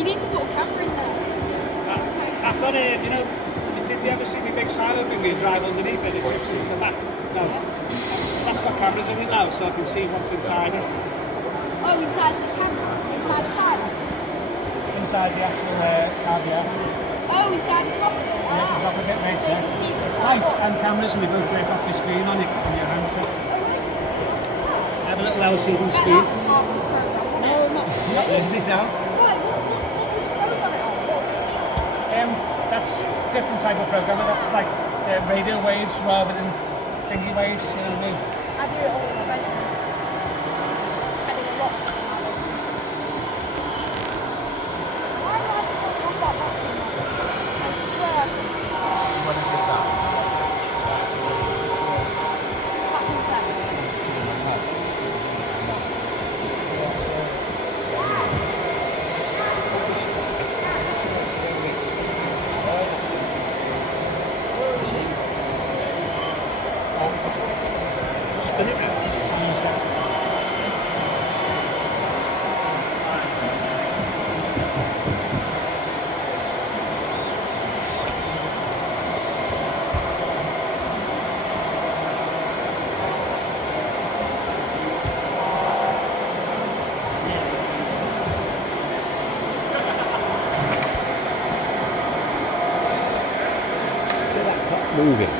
You need to put a camera in there. I've got a, you know, did you ever see my big silo thing where you drive underneath it, it tips into the back? No. That's got cameras in it now, so I can see what's inside it. Oh, inside the camera? Inside the silo? Inside the actual cab, yeah. Oh, inside the cover? Yeah, it's not a bit nice, So you yeah. can see if it's Lights and cameras, and they both work off the screen on your handset. They have a little LCD screen. That's hard to program. No, not really, no. Why? What was the program it on? That's a different type of programmer. That's like radio waves rather than thingy waves, you know what I mean? I do it all in my bedroom. I do a lot. Why do I have to put that box in there? I swear I can. What is it that? Back in a sec. Spin it round. Moving.